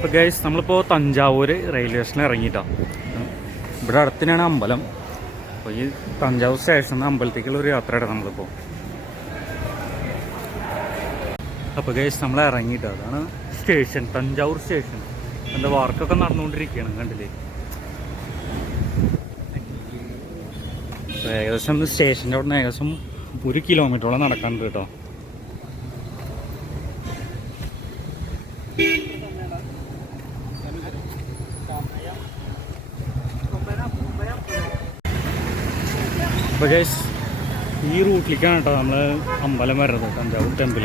ഇപ്പോൾ ഗൈസ് നമ്മളിപ്പോൾ തഞ്ചാവൂർ റെയിൽവേ സ്റ്റേഷനിൽ ഇറങ്ങിയിട്ടാണ്. ഇവിടെ അടുത്തിനാണ് അമ്പലം. അപ്പോൾ ഈ തഞ്ചാവൂർ സ്റ്റേഷനിൽ നിന്ന് അമ്പലത്തേക്കുള്ള ഒരു യാത്രയുടെ നമ്മളിപ്പോൾ. അപ്പോൾ ഗൈസ് നമ്മൾ ഇറങ്ങിയിട്ടാണ്. അതാണ് സ്റ്റേഷൻ, തഞ്ചാവൂർ സ്റ്റേഷൻ. എന്താ വർക്കൊക്കെ നടന്നുകൊണ്ടിരിക്കുകയാണ്, കണ്ടില്ലേ? ഏകദേശം സ്റ്റേഷൻ്റെ അവിടെ നിന്ന് ഏകദേശം 1 കിലോമീറ്ററോളം നടക്കാനുണ്ട് കേട്ടോ. അപ്പോൾ ഗൈസ് ഈ റൂട്ടിലേക്കാണ് കേട്ടോ നമ്മൾ അമ്പലം വരുന്നത്, തഞ്ചാവൂർ ടെമ്പിൾ.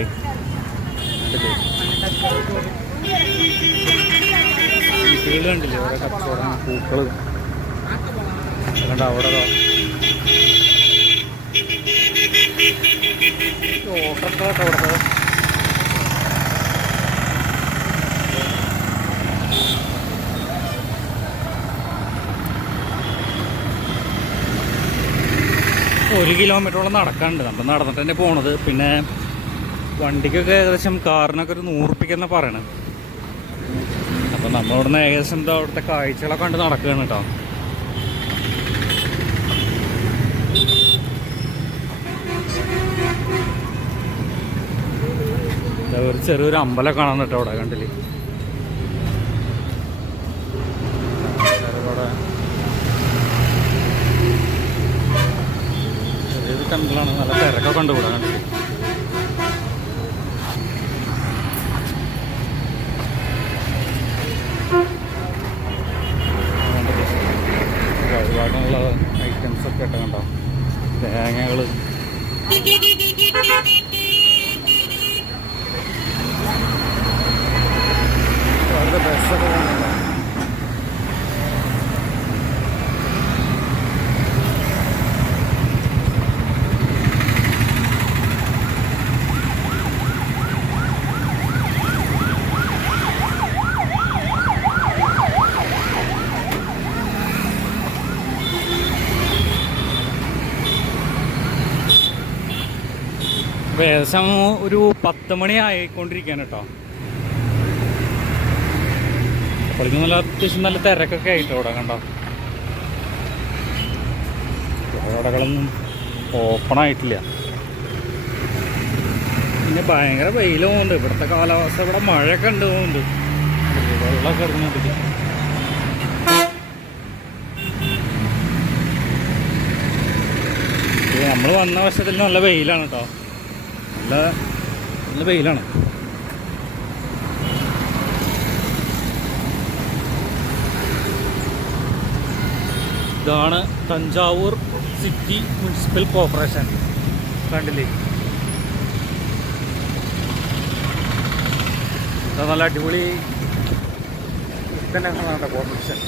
വീട്ടുകൾ കണ്ടില്ലേ, ഓരോ കച്ചവടം, പൂക്കൾ കണ്ട അവിടെ ഓട്ടൊക്കെ അവിടെ. 1 കിലോമീറ്ററോളം നടക്കാനുണ്ട്. നമ്മൾ നടന്നിട്ട് തന്നെ പോണത്. പിന്നെ വണ്ടിക്കൊക്കെ ഏകദേശം കാറിനൊക്കെ ഒരു 100 രൂപയ്ക്കെന്നാണ് പറയണത്. അപ്പം നമ്മളിവിടെ നിന്ന് ഏകദേശം എന്താ അവിടുത്തെ കാഴ്ചകളൊക്കെ കണ്ട് നടക്കുകയാണ് കേട്ടോ. ഒരു ചെറിയൊരു അമ്പലം കാണാൻ കേട്ടോ അവിടെ, കണ്ടില്ലേ? ചെറിയൊരു ടെമ്പിളാണ്, നല്ല തിരക്കൊക്കെ കണ്ടുകൂടാ, കണ്ടില്ലേ? ഒരുപാടുള്ള ഐറ്റംസൊക്കെ ഇട്ട് കണ്ടോ, തേങ്ങകൾ. അവരുടെ ഡ്രസ്സൊക്കെ കണ്ടോ. ഏകദേശം ഒരു 10 മണി ആയിക്കൊണ്ടിരിക്കുകയാണ് കേട്ടോ. അപ്പോഴേക്കും നല്ല അത്യാവശ്യം നല്ല തിരക്കൊക്കെ ആയിട്ടോ ഇവിടെ, കണ്ടോ? കടകളൊന്നും ഓപ്പൺ ആയിട്ടില്ല. പിന്നെ ഭയങ്കര വെയിലും ഉണ്ട്. ഇവിടുത്തെ കാലാവസ്ഥ, ഇവിടെ മഴയൊക്കെ ഉണ്ട് പോകുന്നുണ്ട്, വെള്ളമൊക്കെ ഇറങ്ങുന്നുണ്ട്. നമ്മൾ വന്ന വർഷത്തിൽ നല്ല വെയിലാണ് കേട്ടോ, നല്ല വെയിലാണ്. ഇതാണ് തഞ്ചാവൂർ സിറ്റി മുനിസിപ്പൽ കോർപ്പറേഷൻ, കണ്ടില്ലേ? നല്ല അടിപൊളി തന്നെ കാണാം കോർപ്പറേഷൻ.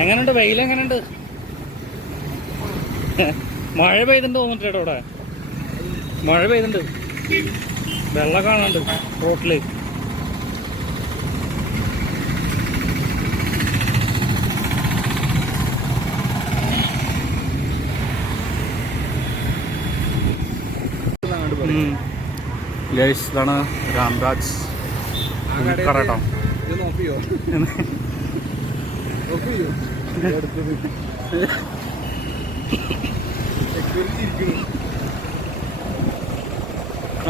എങ്ങനെയുണ്ട് വെയിൽ? എങ്ങനെയുണ്ട്? മഴ പെയ്തിട്ടുണ്ട് തോന്നിട്ടോ ഇവിടെ, മഴ പെയ്തിട്ടുണ്ട്. വെള്ളം കാണാനുണ്ട് റോട്ടില്. ഇതാണ് രാംരാജ് കടട്ടോ.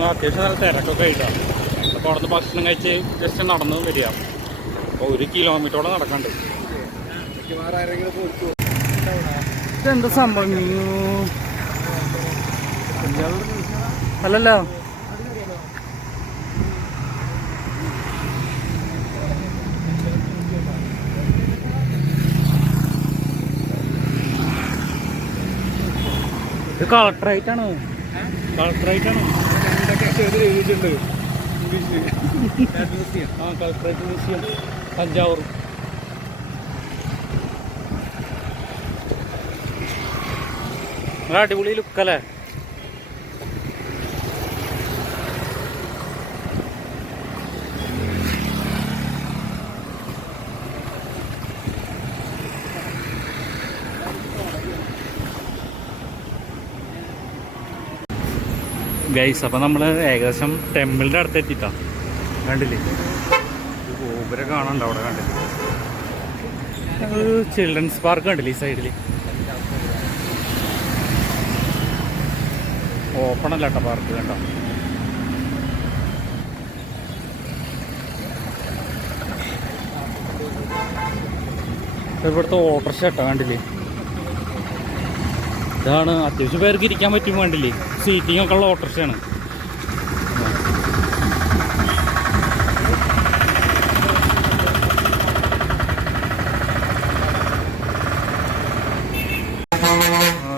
അത്യാവശ്യം നല്ല തിരക്കൊക്കെ ആയിട്ടാണ്. അപ്പോൾ അവിടുന്ന് ഭക്ഷണം കഴിച്ച് ജസ്റ്റ് നടന്ന് വരിക. അപ്പോൾ 1 കിലോമീറ്ററോളം നടക്കണ്ട്. ഇതെന്താ സംഭവം? അല്ലല്ലോ, ഇത് കളക്ടറേറ്റാണ്. കളക്ടറേറ്റാണ്. ആ, കളക്ടറേറ്റ് മ്യൂസിയം തഞ്ചാവൂർ. നല്ല അടിപൊളി ലുക്കല്ലേ? ഗൈസ് അപ്പം നമ്മൾ ഏകദേശം ടെമ്പിളിൻ്റെ അടുത്ത് എത്തിയിട്ടാ. കണ്ടില്ലേ ഗോപുരം കാണാണ്ട് അവിടെ കണ്ടില്ലേ. ഒരു ചിൽഡ്രൻസ് പാർക്ക് കണ്ടില്ലേ ഈ സൈഡിൽ. ഓപ്പൺ അല്ല കേട്ടോ പാർക്ക്. കണ്ടോ ഇവിടുത്തെ ഓട്ടോറിക്ഷ കേട്ടോ കണ്ടില്ലേ. ഇതാണ് അത്യാവശ്യം പേർക്ക് ഇരിക്കാൻ പറ്റും. കണ്ടില്ലേ സീറ്റിംഗ് ഒക്കെ ഉള്ള ഓട്ടോറിക്ഷയാണ്.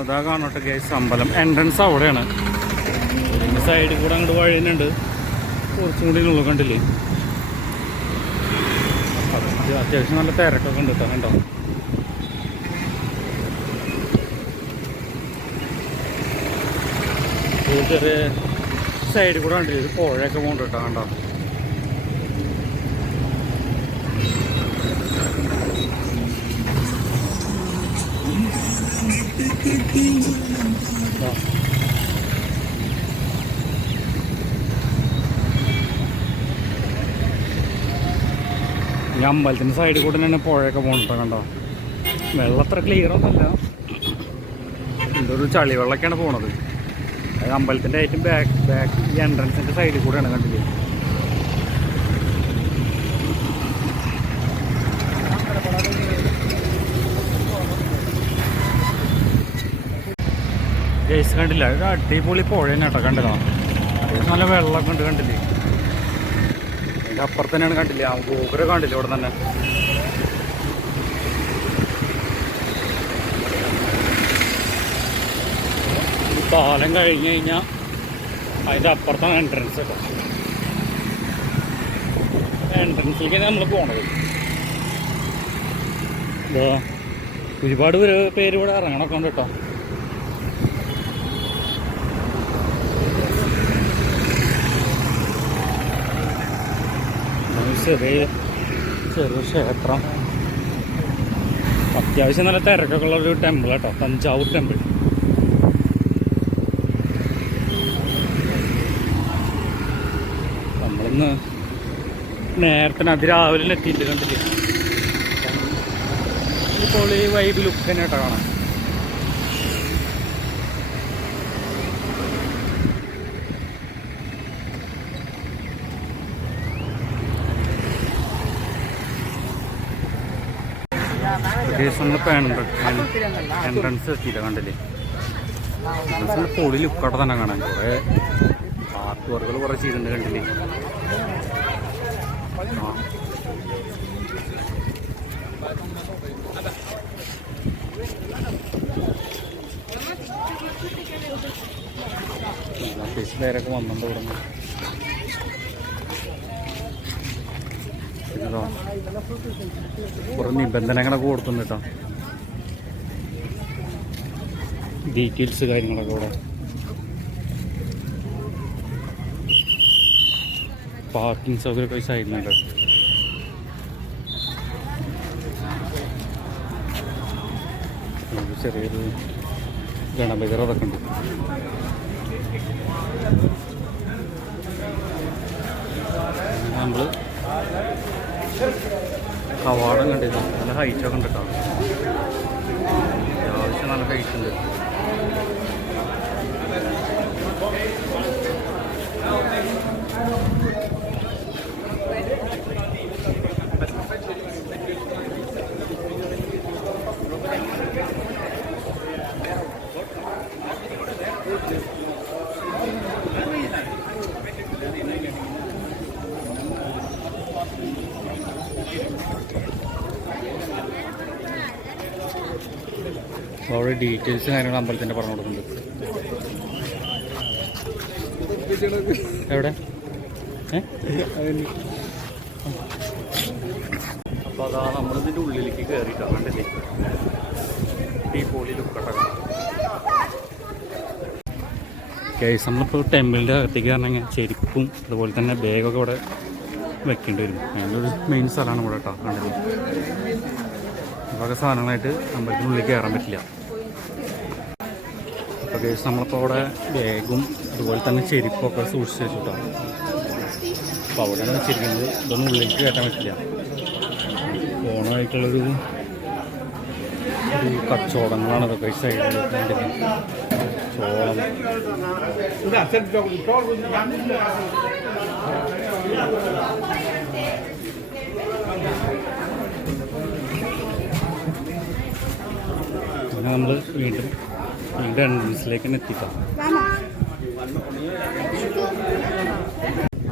അതാ കാണട്ടെ ഗൈസ് അമ്പലം. എൻട്രൻസ് അവിടെയാണ്. ഇതിൻ്റെ സൈഡിൽ കൂടെ അങ്ങോട്ട് വഴി തന്നെയുണ്ട്. കുറച്ചും കൂടി ഉള്ളു കണ്ടില്ലേ. അത്യാവശ്യം നല്ല തിരക്കൊക്കെ ഉണ്ട് കേട്ടോ. കണ്ടോ ചെറിയ സൈഡിൽ കൂടെ കണ്ടില്ലേ ഒരു പുഴയൊക്കെ പോകുന്നുണ്ട് കേട്ടോ. കണ്ടോ ഈ അമ്പലത്തിൻ്റെ സൈഡിൽ കൂടെ തന്നെ പുഴയൊക്കെ പോകുന്നുണ്ടോ. കണ്ടോ വെള്ളം അത്ര ക്ലിയർ ഒന്നുമല്ല. എന്തൊരു ചളി വെള്ളമൊക്കെയാണ് പോണത്. അത് അമ്പലത്തിൻ്റെ ഏറ്റവും ബാക്ക് ഈ എൻട്രൻസിൻ്റെ സൈഡിൽ കൂടെയാണ്. കണ്ടില്ലേ ഗൈസ് കണ്ടില്ല. ഒരു അടിപൊളി പുഴ തന്നെ കേട്ടോ. കണ്ടല്ലോ നല്ല വെള്ളമൊക്കെ ഉണ്ട്. കണ്ടില്ലേ അതിൻ്റെ അപ്പുറത്ത് തന്നെയാണ്. കണ്ടില്ലേ ആ ഗോപുരം കണ്ടില്ലേ ഇവിടെ തന്നെ. പാലം കഴിഞ്ഞ് കഴിഞ്ഞാൽ അതിൻ്റെ അപ്പുറത്താണ് എൻട്രൻസ് കേട്ടോ. എൻട്രൻസിലേക്കാണ് നമ്മൾ പോണത്. ഒരുപാട് പേര് ഇവിടെ ഇറങ്ങണമൊക്കെ ഉണ്ട് കേട്ടോ. ചെറിയ ക്ഷേത്രം. അത്യാവശ്യം നല്ല തിരക്കൊക്കെ ഉള്ള ഒരു ടെമ്പിൾ കേട്ടോ. തഞ്ചാവൂർ ടെമ്പിൾ. നമ്മളിന്ന് നേരത്തെ അതിരാവിലെ എത്തിയിട്ട് കണ്ടില്ലേ. ഇപ്പോൾ ഈ വൈബ് ലുക്ക് തന്നെ കേട്ടോ കാണാൻ. എൻട്രൻസ് എത്തിയില്ല കണ്ടില്ലേ. എൻട്രൻസിൻ്റെ പൊളി ലുക്കോടെ തന്നെ കാണാൻ. കുറേ ആർട്ട് വർക്കുകൾ കുറേ ചെയ്തിട്ടുണ്ട് കണ്ടില്ലേ. അത്യാവശ്യം പേരൊക്കെ വന്നിട്ടുണ്ട് ഇവിടെ നിന്ന്. കുറേ നിബന്ധനകളൊക്കെ കൊടുക്കുന്നു കേട്ടോ. ഡീറ്റെയിൽസ് കാര്യങ്ങളൊക്കെ ഇവിടെ. പാർക്കിംഗ് സൗകര്യമൊക്കെ സൈഡിലുണ്ട്. ചെറിയൊരു ഗണപതി അതൊക്കെ ഉണ്ട്. നമ്മൾ കവാടം കണ്ടിരുന്നു. നല്ല ഹൈറ്റൊക്കെ ഉണ്ട് കേട്ടോ. അത്യാവശ്യം നല്ല ഹൈറ്റ് ഉണ്ട്. അവിടെ ഡീറ്റെയിൽസ് കാര്യങ്ങൾ അമ്പലത്തിൻ്റെ പറഞ്ഞു കൊടുക്കുന്നുണ്ട്. എവിടെ അപ്പോൾ അതാ നമ്മളിതിൻ്റെ ഉള്ളിലേക്ക് കയറിയിട്ടാണ്. കണ്ടില്ലേ അടിപൊളി ലുക്കട്ടൊക്കെ. കേസ് നമ്മളിപ്പോൾ ടെമ്പിളിൻ്റെ അകത്തേക്ക് പറഞ്ഞെങ്കിൽ ചെരുപ്പും അതുപോലെ തന്നെ ബാഗൊക്കെ ഇവിടെ വെക്കേണ്ടി വരും. അതിനൊരു മെയിൻ സ്ഥലമാണ് ഇവിടെ കേട്ടോ. കണ്ടില്ലേ ഇതൊക്കെ സാധനങ്ങളായിട്ട് അമ്പലത്തിനുള്ളിൽ കയറാൻ പറ്റില്ല. അപ്പോൾ അപ്പോൾ കേസ് നമ്മളിപ്പോൾ അവിടെ ബാഗും അതുപോലെ തന്നെ ചെരുപ്പൊക്കെ സൂക്ഷിച്ച് വെച്ചിട്ടാണ്. അപ്പോൾ അവിടെയാണ് വെച്ചിരിക്കുന്നത്. ഇതൊന്നും ഉള്ളിലേക്ക് കയറ്റാൻ പറ്റില്ല. ഓണമായിട്ടുള്ളൊരു കച്ചവടങ്ങളാണ് അതൊക്കെ ഈ സൈഡിൽ ചോളം. പിന്നെ നമ്മൾ വീണ്ടും എൻട്രൻസിലേക്ക് തന്നെ എത്തിക്കാം.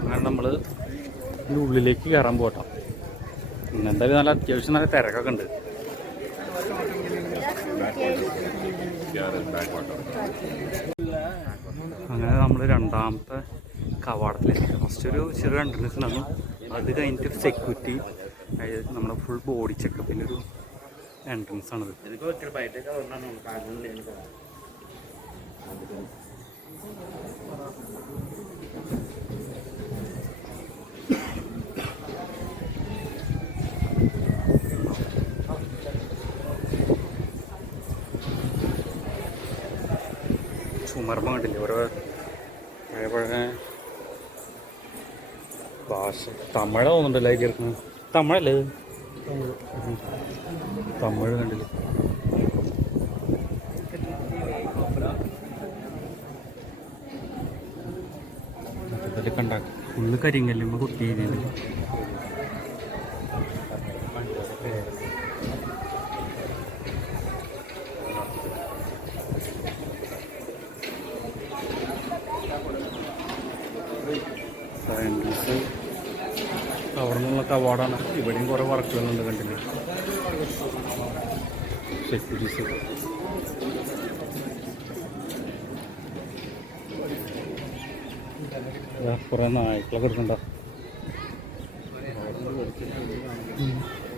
അങ്ങനെ നമ്മൾ ഉള്ളിലേക്ക് കയറാൻ പോകട്ടോ. പിന്നെ എന്തായാലും നല്ല അത്യാവശ്യം നല്ല തിരക്കൊക്കെ ഉണ്ട്. അങ്ങനെ നമ്മൾ രണ്ടാമത്തെ കവാടത്തിലേക്ക് ഫസ്റ്റ് ഒരു ചെറിയ എൻട്രൻസ് ഉണ്ടാകും. അത് കഴിഞ്ഞിട്ട് സെക്യൂരിറ്റി, അതായത് നമ്മുടെ ഫുൾ ബോഡി ചെക്കപ്പിൻ്റെ ഒരു എൻട്രൻസ് ആണത്. ചുമർമ്മ കണ്ടില്ലേ ഓരോ പഴയ ഭാഷ. തമിഴ തോന്നുന്നുണ്ടല്ലോ അതിൽ കേൾക്കുന്നത്. തമിഴല്ലേ? തമിഴ് കണ്ടില്ലേ? അതിൽ കണ്ട ഫുള്ള് കരിങ്കല്ലുമ്പോ കുത്തി കഴിഞ്ഞാൽ സയൻറ്റിസ്റ്റ് അവിടെ നിന്നുള്ള കവാടാണ്. ഇവിടെയും കുറേ വർക്കുകളുണ്ട് കണ്ടില്ല. സെക്യൂരിറ്റീസ് കുറേ നായ്ക്കളൊക്കെ എടുക്കണ്ട.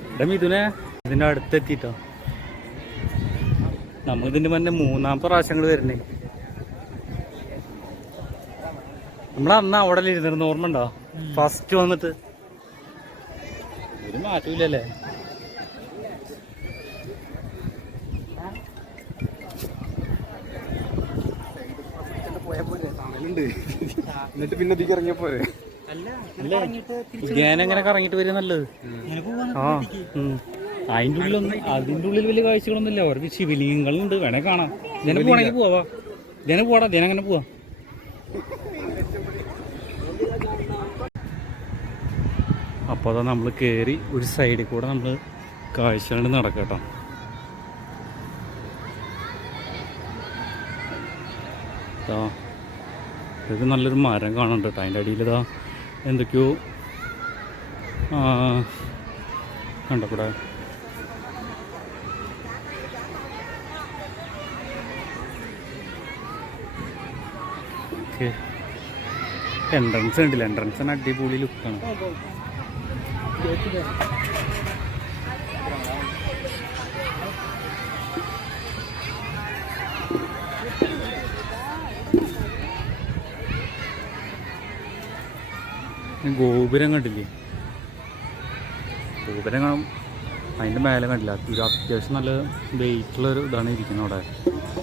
ഇവിടെ മിഥുനെ ഇതിൻ്റെ അടുത്തെത്തിട്ടോ. നമ്മളിതിൻ്റെ മുന്നേ 3-ാമത്തെ പ്രാവശ്യങ്ങൾ വരുന്നേ. നമ്മളന്ന് അവിടെ ഇരുന്നിരുന്നു, ഓർമ്മ ഉണ്ടോ? ഫസ്റ്റ് വന്നിട്ട് ഒരു മാറ്റൂലല്ലേ. എന്നിട്ട് പിന്നെ ഇതിക്ക് ഇറങ്ങിയപ്പോലെ ഞാനെങ്ങനെ കറങ്ങിട്ട് വരും നല്ലത്. ആ അതിൻ്റെ ഉള്ളിൽ വലിയ കാഴ്ചകളൊന്നുമില്ല. അവർക്ക് ശിവലിംഗങ്ങളുണ്ട്, വേണേ കാണാം. ജനം പോണെങ്കിൽ പോവാ, ജനം പോടാ, ജനം അങ്ങനെ പോവാ. അപ്പോൾ അതാ നമ്മൾ കയറി ഒരു സൈഡിൽ കൂടെ നമ്മൾ കാഴ്ച നടക്കട്ടോ. ഇത് നല്ലൊരു മരം കാണുന്നുണ്ട് കേട്ടോ. അതിൻ്റെ അടിയിൽ ഇതാ എന്തൊക്കെയോ കണ്ടക്കൂടെ. ഓക്കെ, എൻട്രൻസ് ഉണ്ടല്ലോ. എൻട്രൻസിന് അടിപൊളി ലുക്കാണ്. ഗോപുരം കണ്ടില്ലേ? ഗോപുരം കാണും. അതിൻ്റെ മേലെ കണ്ടില്ല. ഇത് അത്യാവശ്യം നല്ല വെയിറ്റുള്ളൊരു ഇതാണ് ഇരിക്കുന്നത് അവിടെ.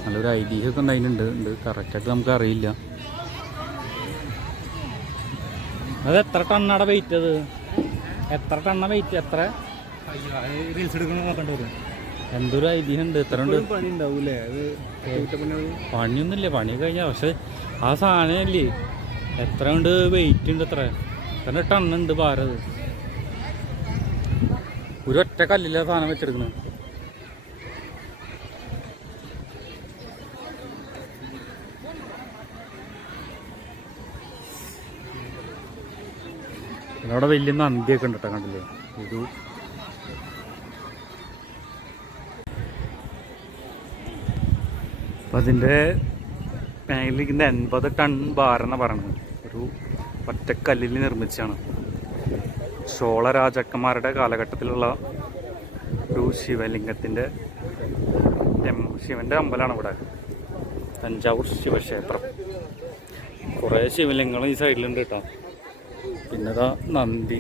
നല്ലൊരു ഐതിഹ്യമൊക്കെ ഉണ്ട്. കറക്റ്റായിട്ട് നമുക്ക് അറിയില്ല. അത് എത്ര ടണ്ണാടെ വെയിറ്റ്? അത് എത്ര ടണ്ണ വെയിറ്റ്? എത്ര റീൽസ് എടുക്കണം നോക്കേണ്ടി വരും. എന്തൊരു ഐതിഹ്യം ഉണ്ട്. എത്ര ഉണ്ട്? പണി ഉണ്ടാവൂലേ? അത് പണിയൊന്നുമില്ല, പണിയൊക്കെ കഴിഞ്ഞാൽ. പക്ഷെ ആ സാധനമല്ലേ, എത്ര ഉണ്ട് വെയിറ്റ് ഉണ്ട്? എത്ര ടണ്ണുണ്ട് ഭാരത്. ഒരു ഒറ്റ കല്ലില്ല സാധനം വെച്ചെടുക്കുന്നത്. അവിടെ വലിയ നന്ദിയൊക്കെ ഉണ്ട് കേട്ടോ, കണ്ടില്ലേ? ഇത് അപ്പം അതിൻ്റെ മേലിരിക്കുന്ന 80 ടൺ ഭാരെന്നാണ് പറയുന്നത്. ഒരു ഒറ്റക്കല്ലിൽ നിർമ്മിച്ചാണ്. ചോള രാജാക്കന്മാരുടെ കാലഘട്ടത്തിലുള്ള ഒരു ശിവൻ്റെ അമ്പലമാണ് ഇവിടെ, തഞ്ചാവൂർ ശിവക്ഷേത്രം. കുറേ ശിവലിംഗങ്ങൾ ഈ സൈഡിലുണ്ട് കേട്ടോ. പിന്നെ ഇതാ നന്ദി.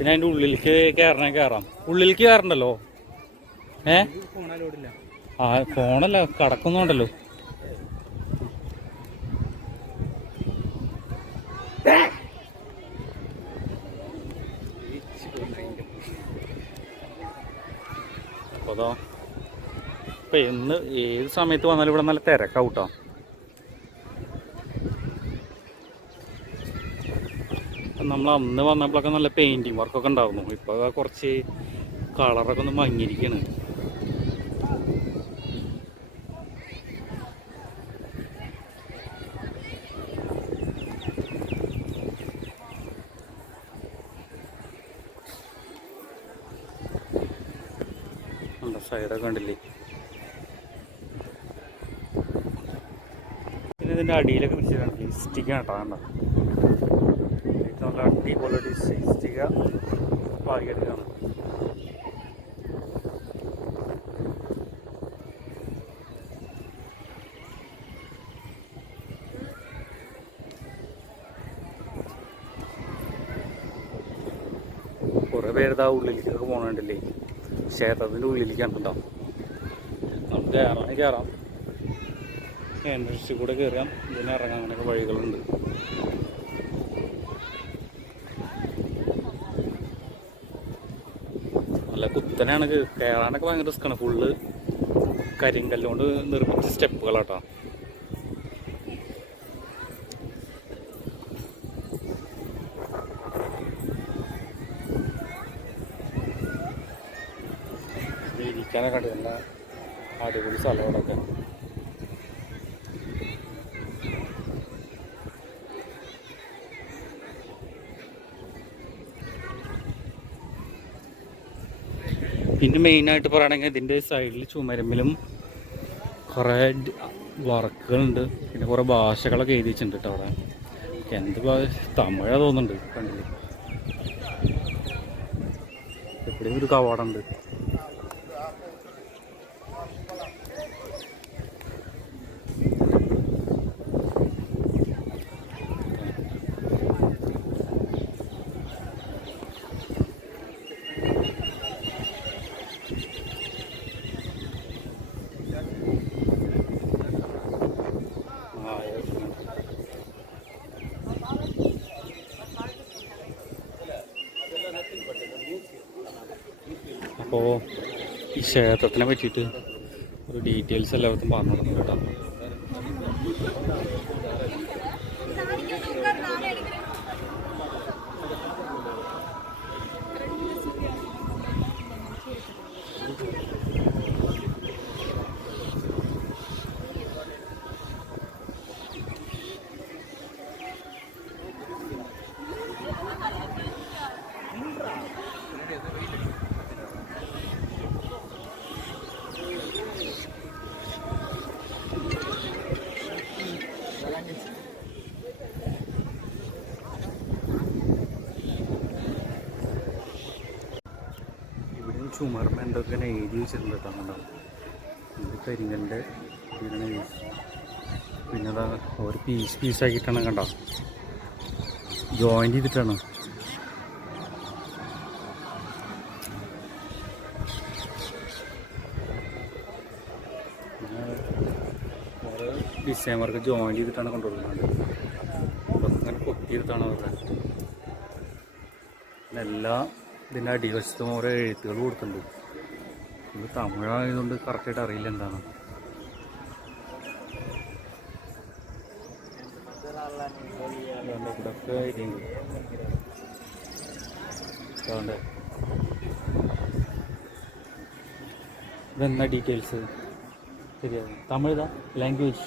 പിന്നെ അതിൻ്റെ ഉള്ളിലേക്ക് കയറാം. ഉള്ളിലേക്ക് കയറണ്ടല്ലോ. ആ ഫോണല്ല കടക്കുന്നുണ്ടല്ലോ. അപ്പോൾ അതോ ഇപ്പം എന്ന് ഏത് സമയത്ത് വന്നാലും ഇവിടെ നല്ല തിരക്കാവൂട്ടോ. നമ്മൾ അന്ന് വന്നപ്പോഴൊക്കെ നല്ല പെയിൻറ്റിങ് വർക്കൊക്കെ ഉണ്ടായിരുന്നു. ഇപ്പോൾ കുറച്ച് കളറൊക്കെ ഒന്ന് മങ്ങിയിരിക്കുകയാണ്. സൈഡൊക്കെ കണ്ടില്ലേ. പിന്നെ ഇതിൻ്റെ അടിയിലൊക്കെ വെച്ചിട്ടുണ്ട് ഇസ്റ്റിക്ക കേട്ടോ. കണ്ടോ നല്ല അടിപൊളി ഇസ്റ്റിക്ക പാകിയെടുക്കുകയാണ്. കുറേ പേര് ഉള്ളിലേക്കൊക്കെ പോകണുണ്ടല്ലേ. ക്ഷേത്രത്തിൻ്റെ ഉള്ളിലേക്കാണ് കേട്ടോ. നമുക്ക് കയറാം. എൻട്രൻസിൽ കൂടെ കയറാം. ഇതിന് ഇറങ്ങാൻ അങ്ങനെയൊക്കെ വഴികളുണ്ട്. നല്ല കുത്തനെയാണ്. കയറാനൊക്കെ ഭയങ്കര റിസ്ക്കാണ്. ഫുള്ള് കരിങ്കല്ലുകൊണ്ട് നിർമ്മിച്ച സ്റ്റെപ്പുകളാട്ടോ. ഇരിക്കാനൊക്കെ ഉണ്ട്. നല്ല അടിപൊളി സ്ഥലങ്ങളൊക്കെ. പിന്നെ മെയിനായിട്ട് പറയുകയാണെങ്കിൽ ഇതിൻ്റെ സൈഡിൽ ചുമരമ്പിലും കുറേ വർക്കുകളുണ്ട്. പിന്നെ കുറേ ഭാഷകളൊക്കെ എഴുതി വെച്ചിട്ടുണ്ട് കേട്ടോ അവിടെ. എന്ത് തമിഴാ തോന്നുന്നുണ്ട്. കണ്ടില്ലേ, എപ്പോഴും ഒരു കവാടമുണ്ട്. അപ്പോൾ ഈ ക്ഷേത്രത്തിനെ പറ്റിയിട്ട് ഒരു ഡീറ്റെയിൽസ് എല്ലാവർക്കും പറഞ്ഞു കൊടുക്കണം കേട്ടോ. ചുമർമ എന്തൊക്കെ എഴുതി വെച്ചിട്ടുണ്ട് കേട്ടോ. ഇത് കരിങ്കലിൻ്റെ ഇതിനാണ് എഴുതി. പിന്നെ അതാ ഒരു പീസാക്കിയിട്ടാണ് കണ്ടോ, ജോയിൻ്റ് ചെയ്തിട്ടാണ്. ഓരോ ഡിസൈൻ വർക്ക് ജോയിൻ്റ് ചെയ്തിട്ടാണ് കൊണ്ടുവരുന്നത്. അങ്ങനെ കൊത്തിയെടുത്താണ് അവരുടെ. എല്ലാം ഇതിൻ്റെ അടിവശത്തും ഓരോ എഴുത്തുകൾ കൊടുത്തിട്ടുണ്ട്. ഇത് തമിഴായതുകൊണ്ട് കറക്റ്റായിട്ട് അറിയില്ല എന്താണ്. ഇവിടെയൊക്കെ എഴുതിയുണ്ട്. ഇതെന്നാ ഡീറ്റെയിൽസ് ശരിയാണ്. Tamil language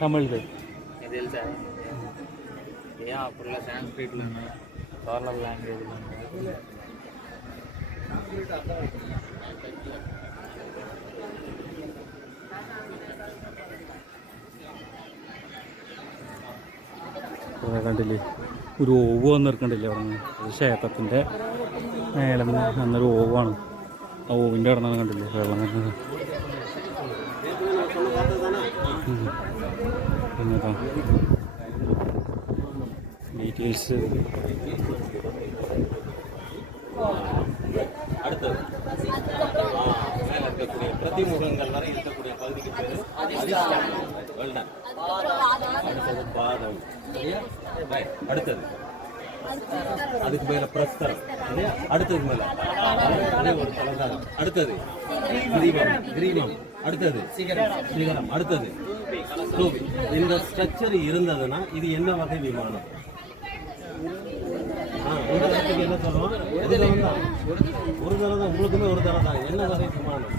Tamil language. കണ്ടില്ലേ, ഒരു ഓവ് വന്നിരിക്കണ്ടില്ലേ അവിടെ. ക്ഷേത്രത്തിൻ്റെ മേലെ വന്നൊരു ഓവാണ്. ആ ഓവിൻ്റെ അവിടെ നിന്നാണ് കണ്ടില്ലേ വെള്ളം വരുന്നത്. പിന്നെതാ ഡീറ്റെയിൽസ് அடுத்தது மேல இருக்கக்கூடிய பிரதிமுகங்கள் வரை இருக்கக்கூடிய பகுதிக்கு பேரு அதிஷ்டானம். Well done. அடுத்தது பாதம். சரியா? Right. அடுத்தது அதுக்கு மேல பிரஸ்தரம். சரியா? அடுத்தது மேல அதே ஒரு தலகாரம். அடுத்தது கிரீவம். அடுத்தது சிகரம். அடுத்தது தூவி. இந்த ஸ்ட்ரக்சர் இருந்ததுன்னா இது என்ன வகை விமானம்? ஒரு தரத்துக்கு என்ன சொல்லுவோம்? ஒரு தரம் தான். ஒரு தரம் தான். உங்களுக்குமே ஒரு தரம் தான். என்ன வகை விமானம்?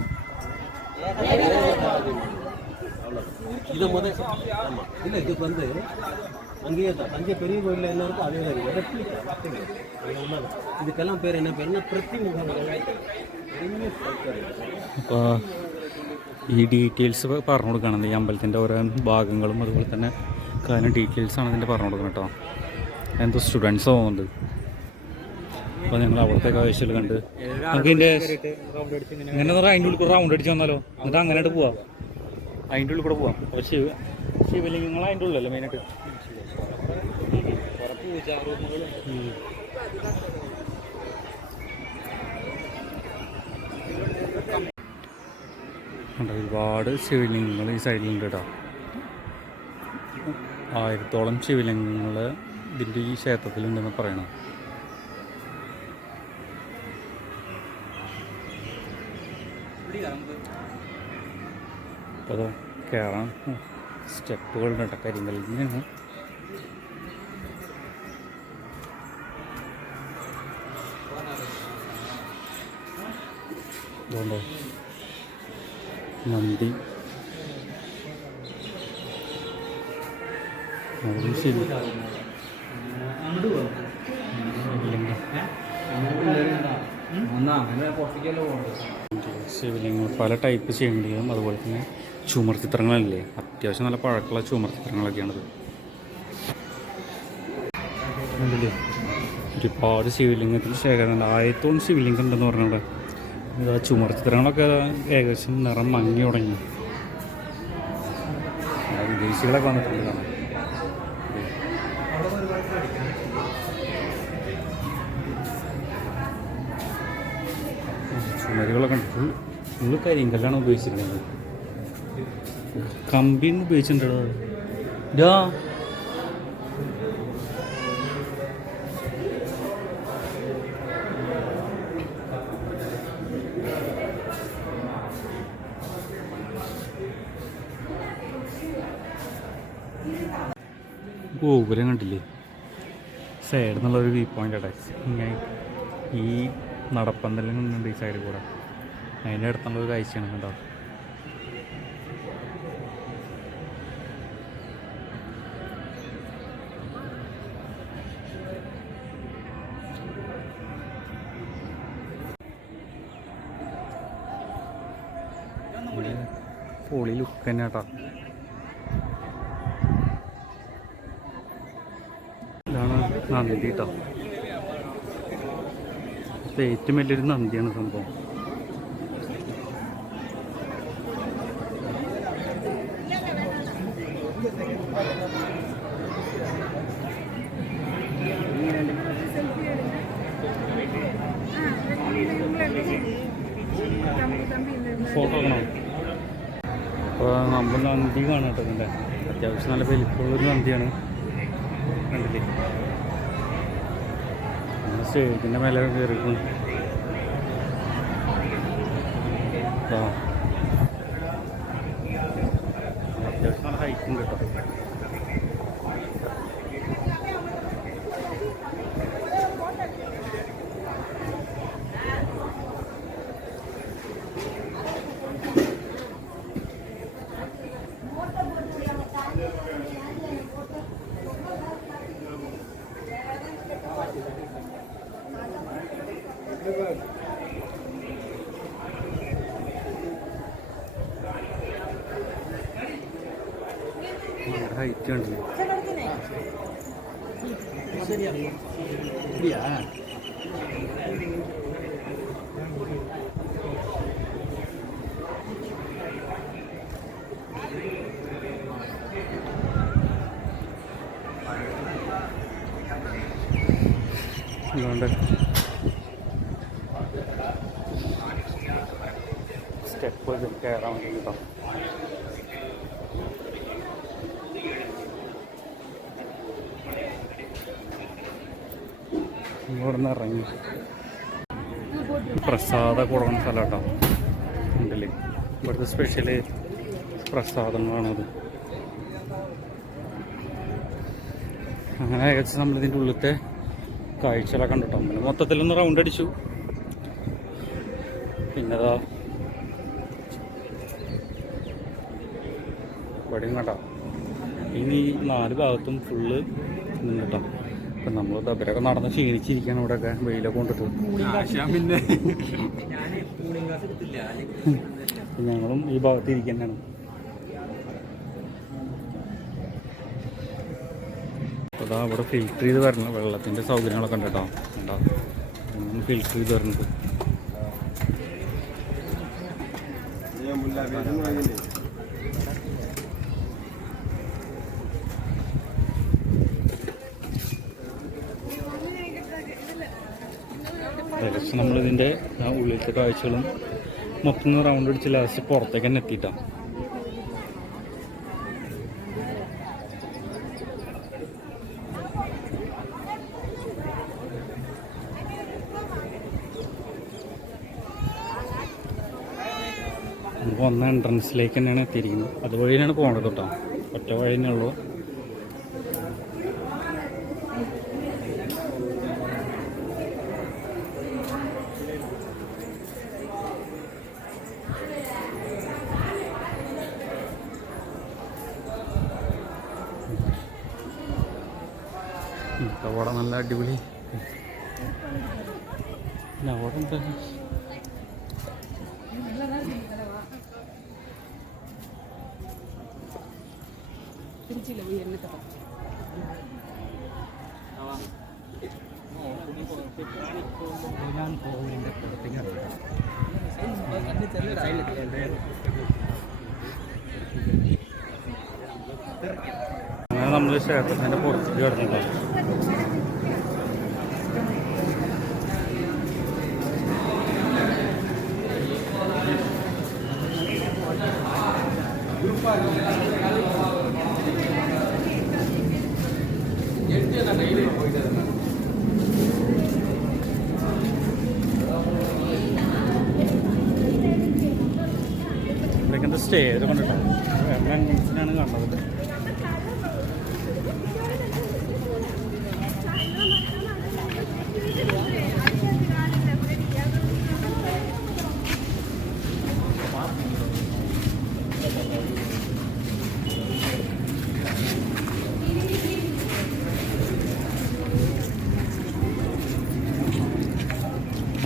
இதை முதல் ஆமா இல்லை இதுக்கு வந்து அங்கேயே தான் தஞ்சை பெரிய கோயிலில் என்ன இருக்கோ அதே தான் இதுக்கெல்லாம் பேர் என்ன பேருன்னா பிரதிமுகங்கள். അപ്പോൾ ഈ ഡീറ്റെയിൽസ് പറഞ്ഞു കൊടുക്കണം. ഈ അമ്പലത്തിൻ്റെ ഓരോ ഭാഗങ്ങളും അതുപോലെ തന്നെ കാര്യം ഡീറ്റെയിൽസാണ് ഇതിൻ്റെ പറഞ്ഞു കൊടുക്കണം കേട്ടോ. എന്തോ സ്റ്റുഡൻസ് പോകുന്നുണ്ട്. അപ്പോൾ ഞങ്ങൾ അവിടുത്തെ കാഴ്ചകൾ കണ്ട് നമുക്ക് ഇതിൻ്റെ ഇങ്ങനെ അതിൻ്റെ ഉള്ളിൽ കൂടെ റൗണ്ട് അടിച്ച് വന്നാലോ? എന്നിട്ട് അങ്ങനെയായിട്ട് പോവാം. അതിൻ്റെ ഉള്ളിൽ കൂടെ പോവാം. അപ്പോൾ ശിവലിംഗങ്ങൾ അതിൻ്റെ ഉള്ളിലല്ലേ മെയിനായിട്ട്. ഒരുപാട് ശിവലിംഗങ്ങൾ ഈ സൈഡിലുണ്ട് കേട്ടോ. 1000-ഓളം ശിവലിംഗങ്ങൾ ഇതിൻ്റെ ഈ ക്ഷേത്രത്തിലുണ്ടെന്ന് പറയണം. അപ്പോൾ അത് കയറാൻ സ്റ്റെപ്പുകളുണ്ട് കേട്ടോ. കരിങ്കല്ലിനാണ്. അതുകൊണ്ട് നന്ദി ശരി ശിവലിംഗങ്ങൾ പല ടൈപ്പ് ശിവലിംഗം അതുപോലെ തന്നെ ചുമർ ചിത്രങ്ങളല്ലേ. അത്യാവശ്യം നല്ല പഴക്കമുള്ള ചുമർ ചിത്രങ്ങളൊക്കെയാണത്. ഉണ്ടല്ലേ ഒരുപാട് ശിവലിംഗത്തിൽ ശേഖരണം. 1000-ഓളം ശിവലിംഗം ഉണ്ടെന്ന് പറഞ്ഞവിടെ. ചുമർ ചിത്രങ്ങളൊക്കെ ഏകദേശം നിറം മങ്ങി തുടങ്ങി. വിദേശികളൊക്കെ വന്നിട്ടുണ്ട് കാണാൻ. ചുമരുകളൊക്കെ ഉണ്ട്. ഫുള്ള് കരിങ്കല്ലാണ് ഉപയോഗിച്ചിരിക്കുന്നത്. കമ്പിന്ന് ഉപയോഗിച്ചിട്ടുണ്ടോ? ഇതാ ഗോപുരം കണ്ടില്ലേ? സൈഡിൽ നിന്നുള്ളൊരു വ്യൂ പോയിൻ്റ് അവിടെ. ഇങ്ങനെ ഈ നടപ്പന്തലും ഉണ്ട് ഈ സൈഡിൽ കൂടെ. അതിൻ്റെ അടുത്തുള്ളൊരു കാഴ്ചയാണ് കേട്ടോ. പൊളി ലുക്ക് തന്നെ കേട്ടോ. ഇതാണ് നന്ദി കേട്ടോ. ഏറ്റവും വലിയൊരു നന്ദിയാണ് സംഭവം. ഫോട്ടോ കാണാം. അപ്പോൾ നമ്മൾ നന്ദി കാണാം കേട്ടോ. ഇതിൻ്റെ അത്യാവശ്യം നല്ല വലിപ്പമുള്ളൊരു നന്ദിയാണ്. കണ്ടില്ലേ? സ്റ്റേജിൻ്റെ മേലെ കയറിക്കും. അത്യാവശ്യം നല്ല ഹൈറ്റും കേട്ടോ. ഹൈറ്റ് കണ്ടില്ലേ? അതുകൊണ്ട് കയറാൻ വേണ്ടി കേട്ടോ. ഇവിടെ നിന്ന് ഇറങ്ങി പ്രസാദ കൊടുക്കുന്ന സ്ഥലം കേട്ടോ. ഉണ്ടല്ലേ, ഇവിടുത്തെ സ്പെഷ്യല് പ്രസാദങ്ങളാണത്. അങ്ങനെ ഏകദേശം നമ്മളിതിൻ്റെ ഉള്ളിലത്തെ കാഴ്ചകളൊക്കെ കണ്ടിട്ടോ. പിന്നെ മൊത്തത്തിലൊന്ന് റൗണ്ട് അടിച്ചു. പിന്നെതാ ഇവിടെയും കേട്ടോ. ഇനി 4 ഭാഗത്തും ഫുള്ള് നിന്നിട്ടോ. അപ്പം നമ്മൾ ഇവരൊക്കെ നടന്ന് ക്ഷീണിച്ചിരിക്കുകയാണ് ഇവിടെയൊക്കെ വെയിലൊക്കെ കൊണ്ടിട്ട്. പിന്നെ ഞങ്ങളും ഈ ഭാഗത്ത് ഇരിക്കുന്നതാണ്. അതാ ഇവിടെ ഫിൽറ്റർ ചെയ്ത് വരണം. വെള്ളത്തിൻ്റെ സൗകര്യങ്ങളൊക്കെ ഉണ്ട് കേട്ടോ. ഉണ്ടോ ഫിൽറ്റർ ചെയ്ത് വരുന്നത്. ഏകദേശം നമ്മളിതിൻ്റെ ഉള്ളിലത്തെ കാഴ്ചകളും മൊത്തം റൗണ്ട് അടിച്ച് ലാസ്റ്റ് പുറത്തേക്ക് തന്നെ എത്തിയിട്ടാണ്. നമുക്ക് വന്ന എൻട്രൻസിലേക്ക് തന്നെയാണ് എത്തിയിരിക്കുന്നത്. അതുവഴി തന്നെയാണ് പോകേണ്ടത് കേട്ടോ. ഒറ്റ വഴി തന്നെ ഉള്ളൂ. അവിടെ നല്ല അടിപൊളി അവിടെ എന്താ അങ്ങനെ നമ്മൾ ക്ഷേത്രത്തിൻ്റെ പുറത്തേക്ക് കിടന്നില്ല. ഇവിടേക്കെന്താ സ്റ്റേജ് കൊണ്ടിട്ടോ. എൻട്രൻസിനാണ് കാണുന്നത്.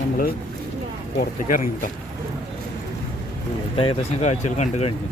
നമ്മൾ പുറത്തേക്ക് ഇറങ്ങിട്ടോ. ഏകദേശം കാഴ്ചകൾ കണ്ടു കഴിഞ്ഞു.